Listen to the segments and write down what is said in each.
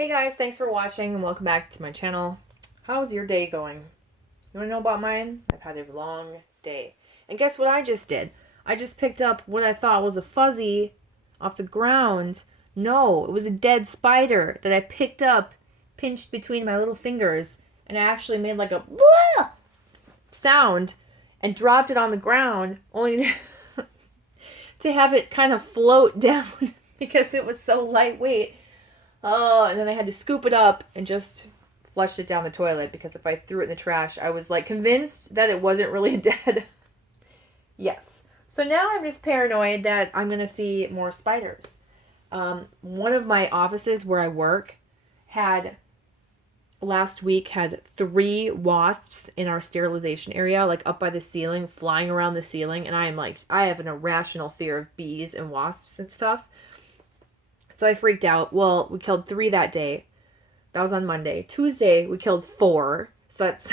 Hey guys, thanks for watching and welcome back to my channel. How's your day going? You wanna know about mine? I've had a long day. And guess what I just did? I just picked up what I thought was a fuzzy off the ground. No, it was a dead spider that I picked up, pinched between my little fingers, and I actually made like a sound and dropped it on the ground, only to have it kind of float down because it was so lightweight. Oh, and then I had to scoop it up and just flush it down the toilet because if I threw it in the trash, I was like convinced that it wasn't really dead. Yes. So now I'm just paranoid that I'm going to see more spiders. One of my offices where I work last week had 3 wasps in our sterilization area, like up by the ceiling, flying around the ceiling. And I have an irrational fear of bees and wasps and stuff. So I freaked out. Well, we killed 3 that day. That was on Monday. Tuesday, we killed 4. So that's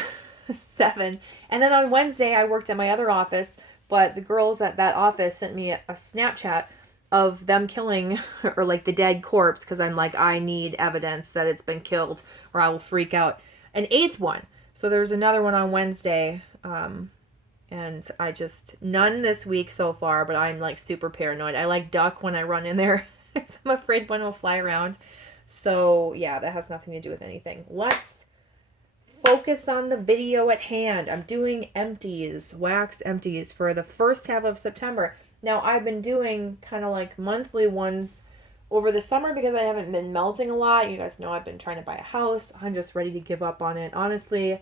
7. And then on Wednesday, I worked at my other office. But the girls at that office sent me a Snapchat of them killing, or like the dead corpse. Because I'm like, I need evidence that it's been killed or I will freak out. An 8th one. So there's another one on Wednesday. And I just, none this week so far. But I'm like super paranoid. I like duck when I run in there. I'm afraid one will fly around. So yeah, that has nothing to do with anything. Let's focus on the video at hand. I'm doing empties, wax empties for the first half of September. Now I've been doing kind of like monthly ones over the summer because I haven't been melting a lot. You guys know I've been trying to buy a house. I'm just ready to give up on it. Honestly,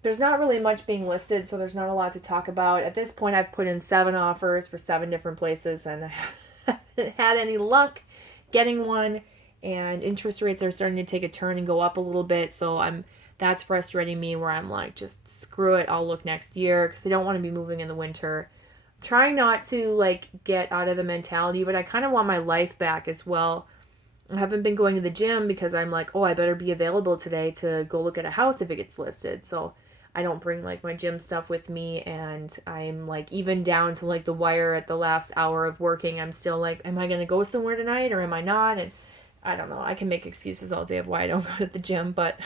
there's not really much being listed, so there's not a lot to talk about. At this point, I've put in 7 offers for 7 different places, and I haven't had any luck getting one, and interest rates are starting to take a turn and go up a little bit, so that's frustrating me where I'm like, just screw it, I'll look next year because I don't want to be moving in the winter. I'm trying not to like get out of the mentality, but I kind of want my life back as well. I haven't been going to the gym because I'm like, oh, I better be available today to go look at a house if it gets listed, so I don't bring like my gym stuff with me, and I'm like even down to like the wire at the last hour of working. I'm still like, am I going to go somewhere tonight or am I not? And I don't know. I can make excuses all day of why I don't go to the gym, but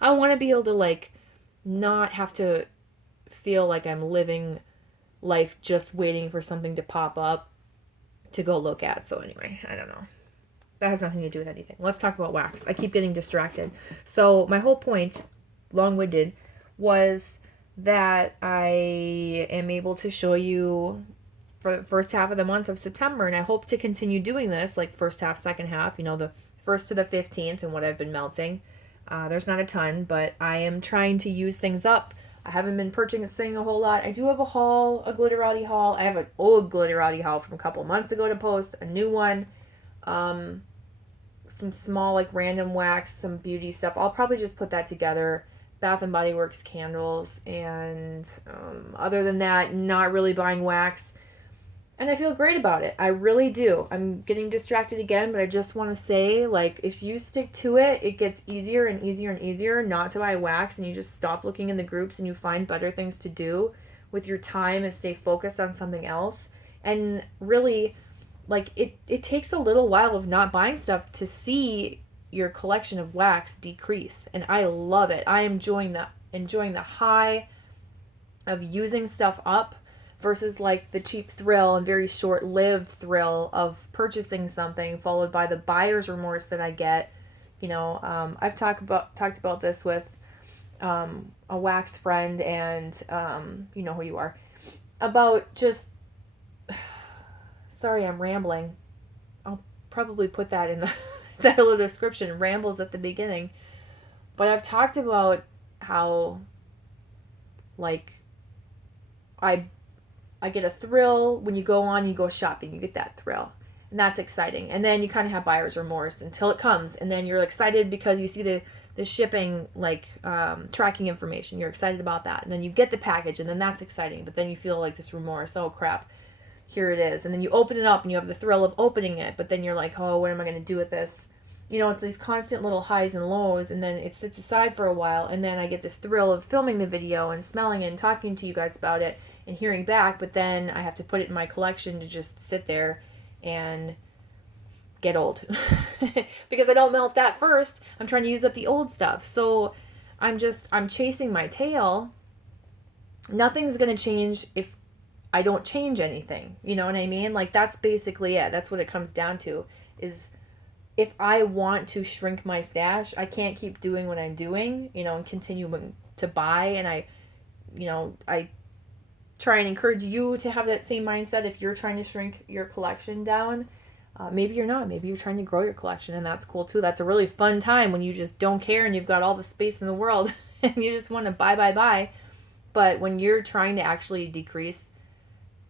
I want to be able to like not have to feel like I'm living life just waiting for something to pop up to go look at. So anyway, I don't know. That has nothing to do with anything. Let's talk about wax. I keep getting distracted. So my whole point, long-winded, was that I am able to show you for the first half of the month of September, and I hope to continue doing this, like first half, second half, the 1st to the 15th and what I've been melting. There's not a ton, but I am trying to use things up. I haven't been purchasing a whole lot. I do have a glitterati haul. I have an old glitterati haul from a couple months ago to post, a new one, some small like random wax, some beauty stuff. I'll probably just put that together. Bath and Body Works candles, and other than that, not really buying wax. And I feel great about it. I really do. I'm getting distracted again, but I just want to say, like, if you stick to it, it gets easier and easier and easier not to buy wax, and you just stop looking in the groups and you find better things to do with your time and stay focused on something else. And really, like, it takes a little while of not buying stuff to see your collection of wax decrease, and I love it. I am enjoying the high of using stuff up versus like the cheap thrill and very short-lived thrill of purchasing something followed by the buyer's remorse that I get. I've talked about this with a wax friend, and you know who you are, about just sorry, I'm rambling. I'll probably put that in the title of the description, rambles at the beginning. But I've talked about how like I get a thrill when you go shopping, you get that thrill, and that's exciting, and then you kind of have buyer's remorse until it comes, and then you're excited because you see the shipping like tracking information, you're excited about that, and then you get the package, and then that's exciting, but then you feel like this remorse, oh crap, here it is, and then you open it up and you have the thrill of opening it, but then you're like, oh, what am I going to do with this? It's these constant little highs and lows, and then it sits aside for a while, and then I get this thrill of filming the video and smelling it and talking to you guys about it and hearing back, but then I have to put it in my collection to just sit there and get old. Because I don't melt that first. I'm trying to use up the old stuff. So I'm chasing my tail. Nothing's going to change if I don't change anything. You know what I mean? Like, that's basically it. That's what it comes down to, is if I want to shrink my stash, I can't keep doing what I'm doing, you know, and continuing to buy. And I try and encourage you to have that same mindset if you're trying to shrink your collection down. Maybe you're not. Maybe you're trying to grow your collection, and that's cool too. That's a really fun time when you just don't care and you've got all the space in the world and you just want to buy. But when you're trying to actually decrease,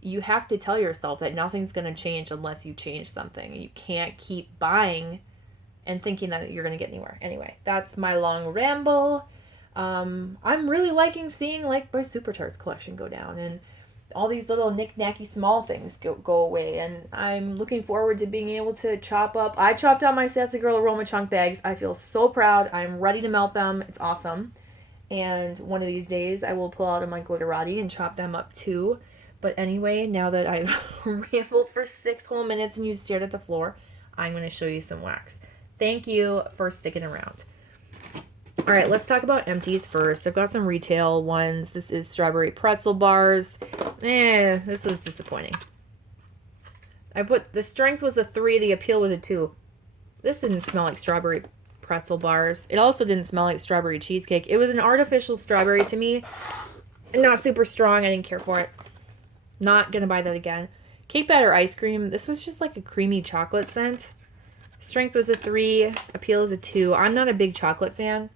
you have to tell yourself that nothing's going to change unless you change something. You can't keep buying and thinking that you're going to get anywhere. Anyway, that's my long ramble. I'm really liking seeing like my Super Tarts collection go down, and all these little knick-knacky small things go away. And I'm looking forward to being able to chop up. I chopped out my Sassy Girl Aroma chunk bags. I feel so proud. I'm ready to melt them. It's awesome. And one of these days I will pull out of my glitterati and chop them up too. But anyway, now that I've rambled for 6 whole minutes and you've stared at the floor, I'm going to show you some wax. Thank you for sticking around. All right, let's talk about Empties first. I've got some retail ones. This is strawberry pretzel bars. This was disappointing. The strength was a 3, the appeal was a 2. This didn't smell like strawberry pretzel bars. It also didn't smell like strawberry cheesecake. It was an artificial strawberry to me. Not super strong. I didn't care for it. Not gonna buy that again. Cake batter ice cream. This was just like a creamy chocolate scent. Strength was a 3. Appeal is a 2. I'm not a big chocolate fan.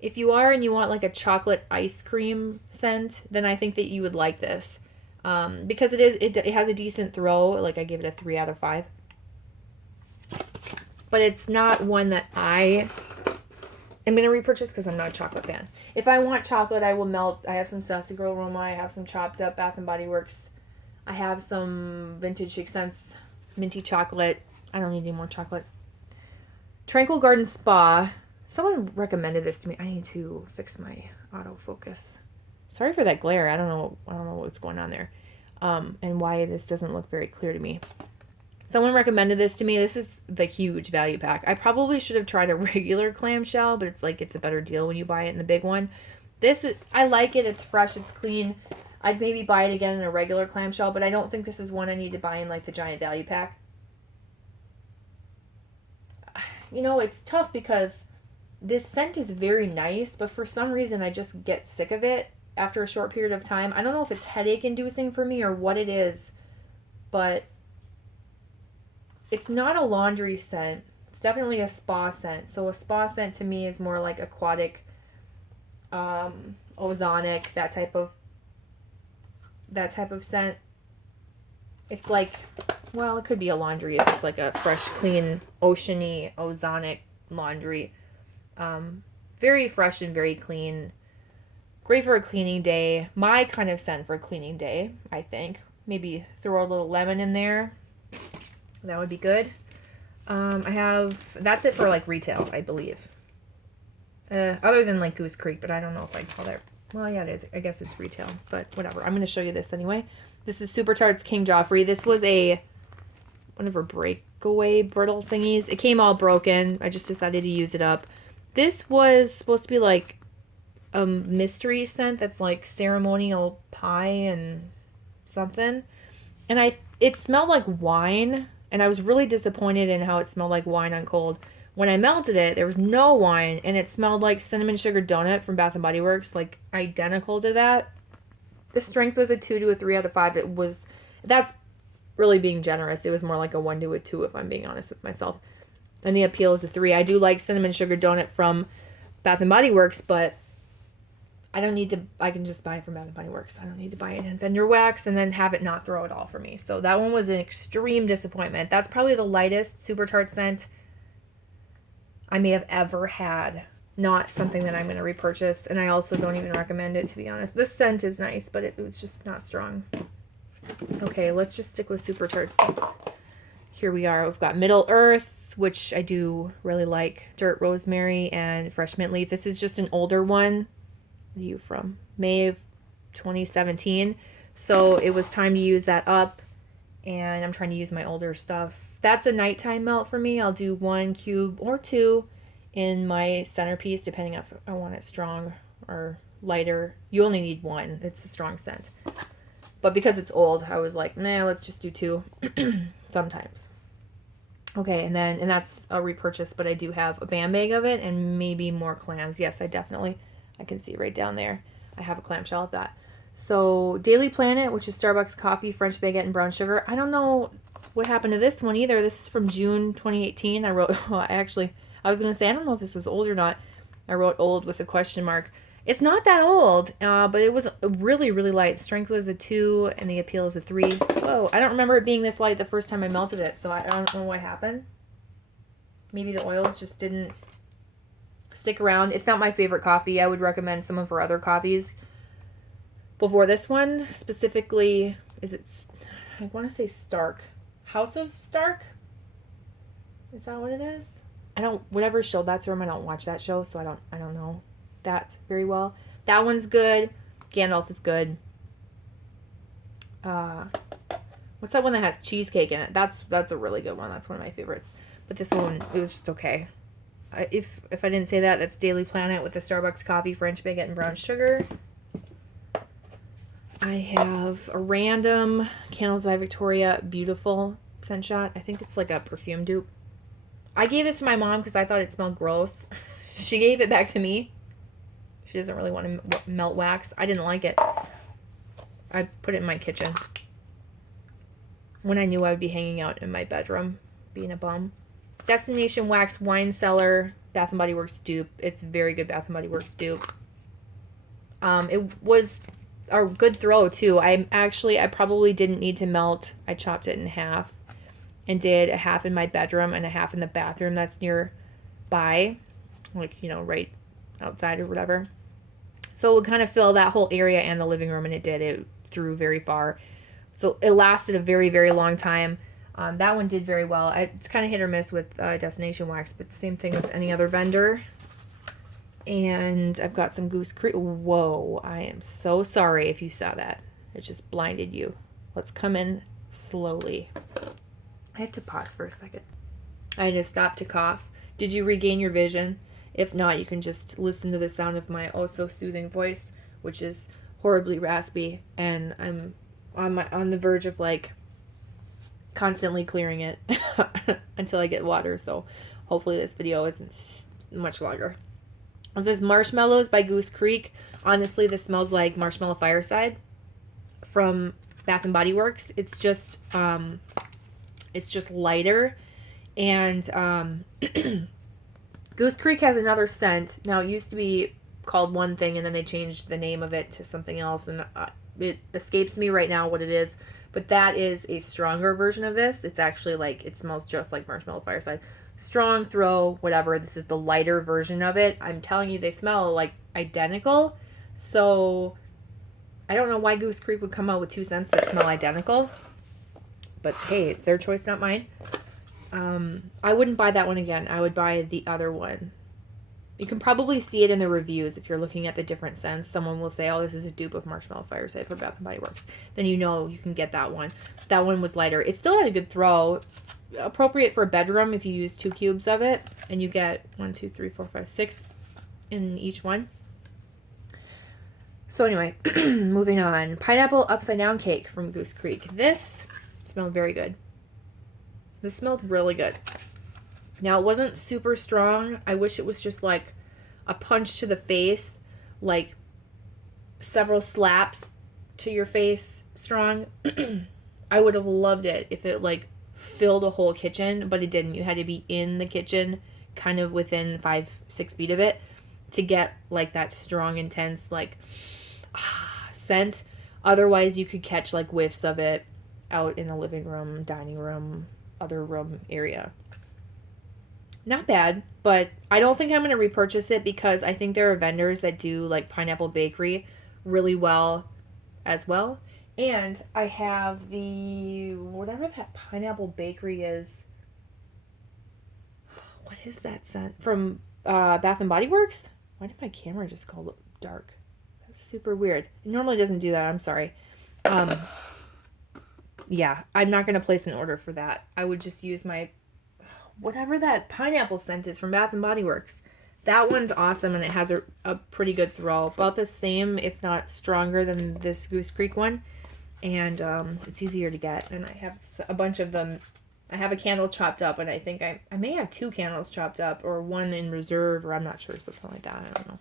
If you are and you want like a chocolate ice cream scent, then I think that you would like this. Because it has a decent throw. Like, I give it a 3 out of 5. But it's not one that I am going to repurchase because I'm not a chocolate fan. If I want chocolate, I will melt. I have some Sassy Girl Aroma. I have some chopped up Bath & Body Works. I have some Vintage Chic Scents minty chocolate. I don't need any more chocolate. Tranquil Garden Spa. Someone recommended this to me. I need to fix my autofocus. Sorry for that glare. I don't know what's going on there. And why this doesn't look very clear to me. Someone recommended this to me. This is the huge value pack. I probably should have tried a regular clamshell, but it's a better deal when you buy it in the big one. I like it. It's fresh. It's clean. I'd maybe buy it again in a regular clamshell, but I don't think this is one I need to buy in like the giant value pack. You know, it's tough because this scent is very nice, but for some reason I just get sick of it after a short period of time. I don't know if it's headache inducing for me or what it is, but it's not a laundry scent. It's definitely a spa scent. So a spa scent to me is more like aquatic, ozonic, that type of scent. It's like, well, it could be a laundry if it's like a fresh, clean, oceany, ozonic laundry. Very fresh and very clean. Great for a cleaning day. My kind of scent for a cleaning day, I think. Maybe throw a little lemon in there. That would be good. That's it for like retail, I believe. Other than like Goose Creek, but I don't know if I'd call that. Well, yeah, it is. I guess it's retail, but whatever. I'm going to show you this anyway. This is Super Tarts King Joffrey. This was one of her breakaway brittle thingies. It came all broken. I just decided to use it up. This was supposed to be like a mystery scent that's like ceremonial pie and something. And it smelled like wine, and I was really disappointed in how it smelled like wine on cold. When I melted it, there was no wine, and it smelled like cinnamon sugar donut from Bath & Body Works, like identical to that. The strength was a 2 to a 3 out of 5. That's really being generous. It was more like a 1 to a 2 if I'm being honest with myself. And the appeal is a 3. I do like cinnamon sugar donut from Bath & Body Works, but I can just buy it from Bath & Body Works. I don't need to buy it in vendor wax and then have it not throw it all for me. So that one was an extreme disappointment. That's probably the lightest Super Tart scent I may have ever had. Not something that I'm going to repurchase, and I also don't even recommend it, to be honest. This scent is nice, but it was just not strong. Okay, let's just stick with Super Tarts. Here we are. We've got Middle Earth, which I do really like. Dirt Rosemary and Fresh Mint Leaf. This is just an older one. What are you from? May of 2017. So it was time to use that up, and I'm trying to use my older stuff that's a nighttime melt for me. I'll do 1 cube or 2 in my centerpiece, depending if I want it strong or lighter. You only need 1. It's a strong scent. But because it's old, I was like, nah, let's just do 2 sometimes. Okay, and that's a repurchase, but I do have a band bag of it and maybe more clams. Yes, I can see right down there. I have a clamshell of that. So Daily Planet, which is Starbucks coffee, French baguette, and brown sugar. I don't know what happened to this one either. This is from June 2018. I wrote, I was going to say, I don't know if this was old or not. I wrote old with a question mark. It's not that old, but it was really, really light. The strength was a 2 and the appeal is a 3. Whoa, I don't remember it being this light the first time I melted it, so I don't know what happened. Maybe the oils just didn't stick around. It's not my favorite coffee. I would recommend some of her other coffees before this one. Specifically, I want to say Stark. House of Stark? Is that what it is? Whatever show that's from, I don't watch that show, so I don't know that very well. That one's good. Gandalf is good. What's that one that has cheesecake in it? That's a really good one. That's one of my favorites. But this one, it was just okay. If I didn't say that, that's Daily Planet with the Starbucks coffee, French baguette, and brown sugar. I have a random Candles by Victoria Beautiful scent shot. I think it's like a perfume dupe. I gave this to my mom because I thought it smelled gross. She gave it back to me. She doesn't really want to melt wax. I didn't like it. I put it in my kitchen when I knew I would be hanging out in my bedroom, being a bum. Destination Wax Wine Cellar Bath & Body Works dupe. It's a very good Bath & Body Works dupe. It was a good throw, too. I probably didn't need to melt. I chopped it in half and did a half in my bedroom and a half in the bathroom that's nearby, like, right outside or whatever. So it would kind of fill that whole area and the living room, and it did. It threw very far. So it lasted a very, very long time. That one did very well. It's kind of hit or miss with Destination Wax, but the same thing with any other vendor. And I've got some Goose Creek. Whoa, I am so sorry if you saw that. It just blinded you. Let's come in slowly. I have to pause for a second. I had to stop to cough. Did you regain your vision? If not, you can just listen to the sound of my oh so soothing voice, which is horribly raspy, and I'm on the verge of like constantly clearing it until I get water. So hopefully this video isn't much longer. This is Marshmallows by Goose Creek. Honestly, this smells like Marshmallow Fireside from Bath and Body Works. It's just lighter, and Goose Creek has another scent. Now, it used to be called one thing, and then they changed the name of it to something else, and it escapes me right now what it is, but that is a stronger version of this. It's actually like, it smells just like Marshmallow Fireside. Strong throw, whatever. This is the lighter version of it. I'm telling you, they smell like identical, so I don't know why Goose Creek would come out with 2 scents that smell identical, but hey, their choice, not mine. I wouldn't buy that one again. I would buy the other one. You can probably see it in the reviews if you're looking at the different scents. Someone will say, oh, this is a dupe of Marshmallow Fireside for Bath & Body Works. Then you know you can get that one. That one was lighter. It still had a good throw. Appropriate for a bedroom if you use 2 cubes of it. And you get 1, 2, 3, 4, 5, 6 in each one. So anyway, moving on. Pineapple Upside Down Cake from Goose Creek. This smelled very good. This smelled really good. Now, it wasn't super strong. I wish it was just like a punch to the face, like several slaps to your face strong. I would have loved it if it like filled a whole kitchen, but it didn't. You had to be in the kitchen, kind of within 5-6 feet of it, to get like that strong, intense like scent. Otherwise, you could catch like whiffs of it out in the living room, dining room, other room area. Not bad, but I don't think I'm going to repurchase it because I think there are vendors that do like Pineapple Bakery really well as well. And I have the, whatever that Pineapple Bakery is. What is that scent? From Bath and Body Works? Why did my camera just go dark? That's super weird. It normally doesn't do that. I'm sorry. yeah, I'm not going to place an order for that. I would just use my, whatever that pineapple scent is from Bath and Body Works. That one's awesome, and it has a pretty good throw. About the same, if not stronger than this Goose Creek one. And it's easier to get. And I have a bunch of them. I have a candle chopped up, and I think I may have 2 candles chopped up, or 1 in reserve, or I'm not sure, something like that. I don't know.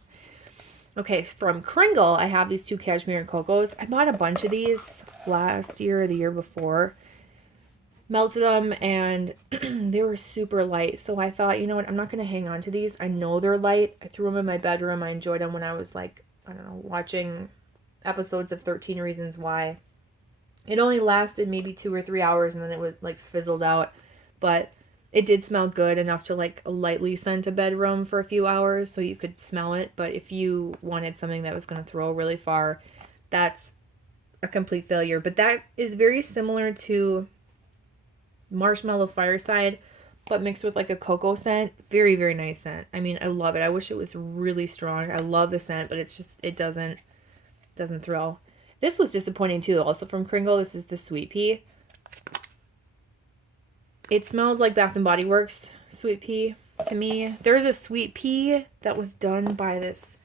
Okay, from Kringle, I have these 2 cashmere and cocos. I bought a bunch of these last year or the year before. Melted them, and they were super light. So I thought, you know what, I'm not going to hang on to these. I know they're light. I threw them in my bedroom. I enjoyed them when I was like, I don't know, watching episodes of 13 Reasons Why. It only lasted maybe 2 or 3 hours, and then it was like fizzled out. But it did smell good enough to like lightly scent a bedroom for a few hours so you could smell it. But if you wanted something that was going to throw really far, that's a complete failure. But that is very similar to Marshmallow Fireside, but mixed with like a cocoa scent. Very, very nice scent. I mean, I love it. I wish it was really strong. I love the scent, but it's just, it doesn't throw. This was disappointing too, also from Kringle. This is the Sweet Pea. It smells like Bath and Body Works Sweet Pea to me. There's a Sweet Pea that was done by this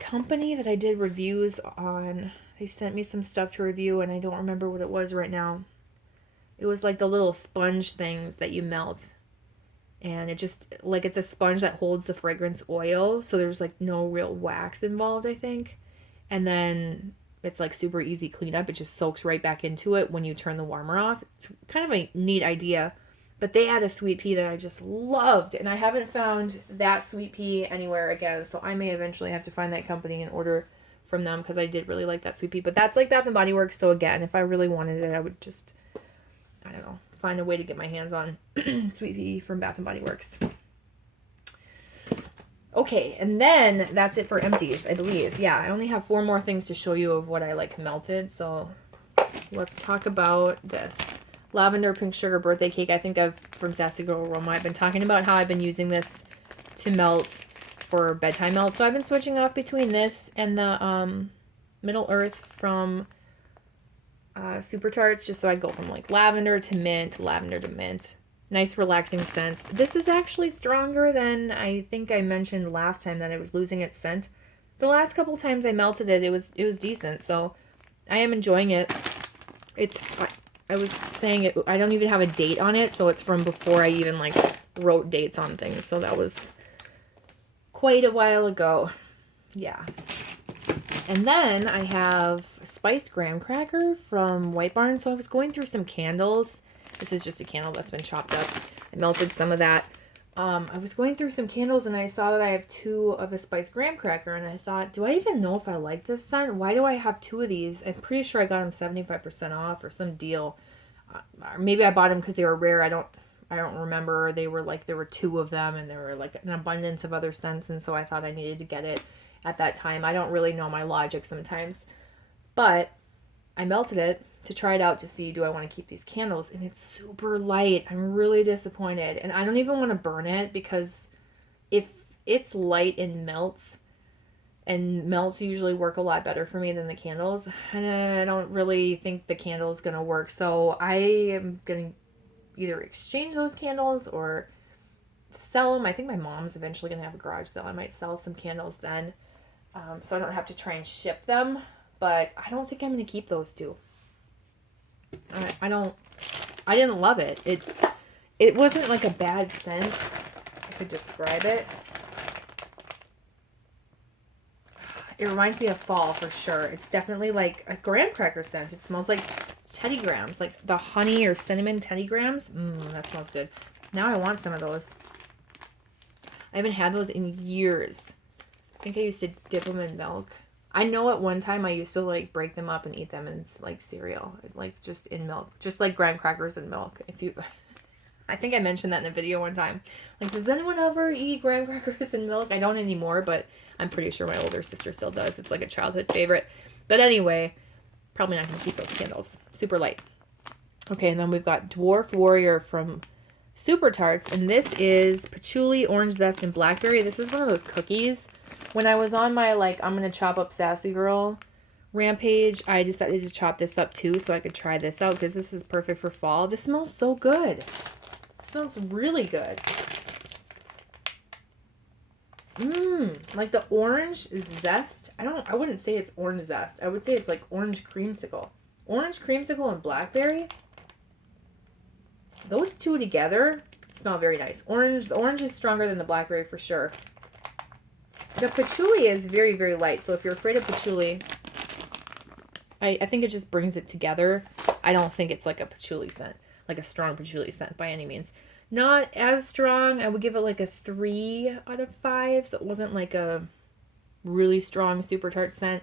company that I did reviews on. They sent me some stuff to review, and I don't remember what it was right now. It was like the little sponge things that you melt. And it just, like, it's a sponge that holds the fragrance oil. So there's like no real wax involved, I think. And then it's like super easy cleanup. It just soaks right back into it when you turn the warmer off. It's kind of a neat idea. But they had a Sweet Pea that I just loved. And I haven't found that Sweet Pea anywhere again. So I may eventually have to find that company and order from them, because I did really like that Sweet Pea. But that's like Bath and Body Works. So again, if I really wanted it, I would just, I don't know, find a way to get my hands on Sweet Pea from Bath and Body Works. Okay, and then that's it for Empties, I believe. Yeah, I only have 4 more things to show you of what I like melted. So let's talk about this. Lavender Pink Sugar Birthday Cake, I think of from Sassy Girl Aroma. I've been talking about how I've been using this to melt for bedtime melt. So I've been switching off between this and the Middle Earth from Super Tarts, just so I go from like lavender to mint, lavender to mint. Nice relaxing scents. This is actually stronger than I think I mentioned last time that it was losing its scent. The last couple times I melted it, it was decent. So I am enjoying it. I was saying it, I don't even have a date on it, so it's from before I even like wrote dates on things. So that was quite a while ago. Yeah. And then I have a spiced graham cracker from White Barn. So I was going through some candles. This is just a candle that's been chopped up. I melted some of that. I was going through some candles, and I saw that I have 2 of the spiced graham cracker, and I thought, do I even know if I like this scent? Why do I have 2 of these? I'm pretty sure I got them 75% off or some deal. Maybe I bought them because they were rare. I don't remember. They were like, there were 2 of them, and there were like an abundance of other scents, and so I thought I needed to get it at that time. I don't really know my logic sometimes, but I melted it to try it out to see, do I want to keep these candles? And it's super light. I'm really disappointed. And I don't even want to burn it, because if it's light and melts usually work a lot better for me than the candles, and I don't really think the candle is going to work. So I am going to either exchange those candles or sell them. I think my mom's eventually going to have a garage sale. I might sell some candles then, so I don't have to try and ship them. But I don't think I'm going to keep those 2. I didn't love it. It wasn't like a bad scent. I could describe it. It reminds me of fall for sure. It's definitely like a graham cracker scent. It smells like Teddy Grahams, like the honey or cinnamon Teddy Grahams. That smells good. Now I want some of those. I haven't had those in years. I think I used to dip them in milk. I know at one time I used to like break them up and eat them in like cereal, like just in milk, just like graham crackers in milk. I think I mentioned that in a video one time. Like, does anyone ever eat graham crackers in milk? I don't anymore, but I'm pretty sure my older sister still does. It's like a childhood favorite. But anyway, probably not going to keep those candles. Super light. Okay, and then we've got Dwarf Warrior from Super Tarts, and this is patchouli, orange zest, and blackberry. This is one of those cookies. When I was on my, like, I'm going to chop up Sassy Girl Rampage, I decided to chop this up too so I could try this out because this is perfect for fall. This smells so good. It smells really good. Like the orange zest. I wouldn't say it's orange zest. I would say it's like orange creamsicle. Orange creamsicle and blackberry. Those two together smell very nice. The orange is stronger than the blackberry for sure. The patchouli is very, very light. So if you're afraid of patchouli, I think it just brings it together. I don't think it's like a patchouli scent, like a strong patchouli scent by any means. Not as strong. I would give it like a 3 out of 5. So it wasn't like a really strong, super tart scent.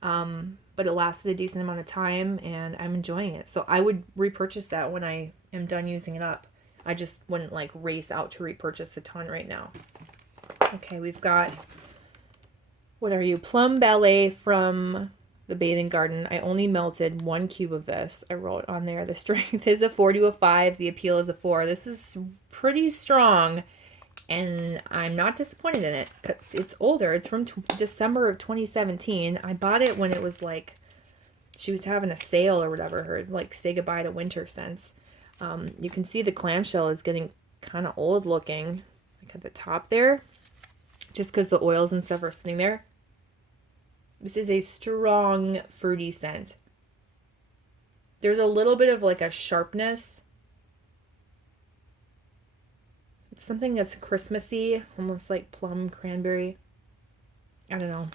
But it lasted a decent amount of time and I'm enjoying it. So I would repurchase that when I am done using it up. I just wouldn't like race out to repurchase a ton right now. Okay, we've got, what are you? Plum Ballet from the Bathing Garden. I only melted 1 cube of this. I wrote on there, the strength is a 4 to a 5. The appeal is a 4. This is pretty strong. And I'm not disappointed in it because it's older. It's from December of 2017. I bought it when it was like, she was having a sale or whatever. Her like say goodbye to winter scents. You can see the clamshell is getting kind of old looking, like at the top there, just because the oils and stuff are sitting there. This is a strong fruity scent. There's a little bit of like a sharpness. It's something that's Christmassy, almost like plum cranberry. I don't know.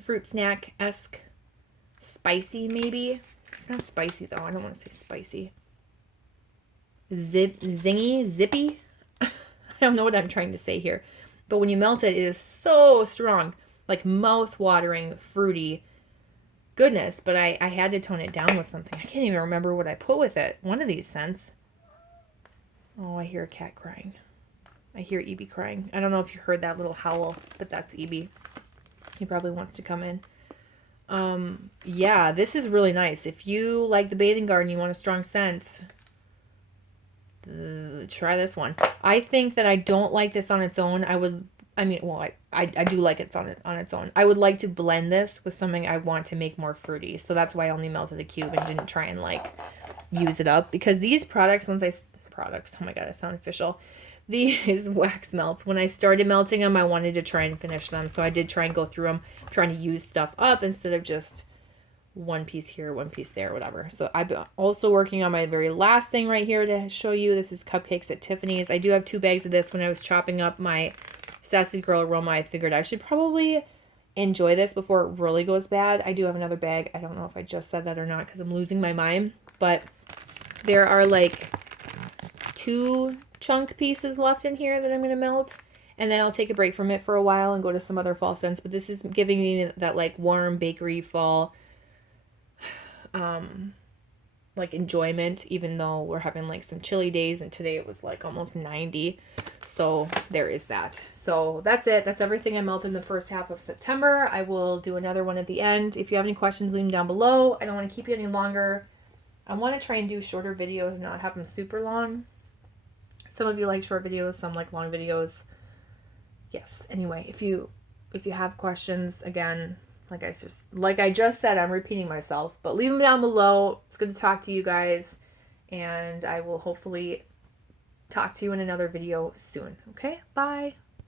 Fruit snack-esque. Spicy maybe. It's not spicy though. I don't want to say spicy. Zingy, zippy. I don't know what I'm trying to say here. But when you melt it, it is so strong. Like mouth-watering, fruity goodness. But I had to tone it down with something. I can't even remember what I put with it. One of these scents. Oh, I hear a cat crying. I hear Evie crying. I don't know if you heard that little howl, but that's Evie. He probably wants to come in. Yeah, this is really nice. If you like the Bathing Garden, you want a strong scent, try this one. I think that I don't like this on its own. I do like it on its own. I would like to blend this with something I want to make more fruity. So that's why I only melted a cube and didn't try and like use it up. Because these products, oh my god, I sound official. These wax melts, when I started melting them, I wanted to try and finish them. So I did try and go through them, trying to use stuff up instead of just one piece here, one piece there, whatever. So I've been also working on my very last thing right here to show you. This is Cupcakes at Tiffany's. I do have 2 bags of this. When I was chopping up my Sassy Girl aroma, I figured I should probably enjoy this before it really goes bad. I do have another bag. I don't know if I just said that or not because I'm losing my mind. But there are like 2 chunk pieces left in here that I'm going to melt. And then I'll take a break from it for a while and go to some other fall scents. But this is giving me that like warm bakery fall like enjoyment, even though we're having like some chilly days and today it was like almost 90. So there is that. So that's it. That's everything I melted in the first half of September. I will do another one at the end. If you have any questions, leave them down below. I don't want to keep you any longer. I want to try and do shorter videos and not have them super long. Some of you like short videos, some like long videos. Yes. Anyway, if you have questions, again, like I just said, I'm repeating myself, but leave them down below. It's good to talk to you guys, and I will hopefully talk to you in another video soon. Okay? Bye.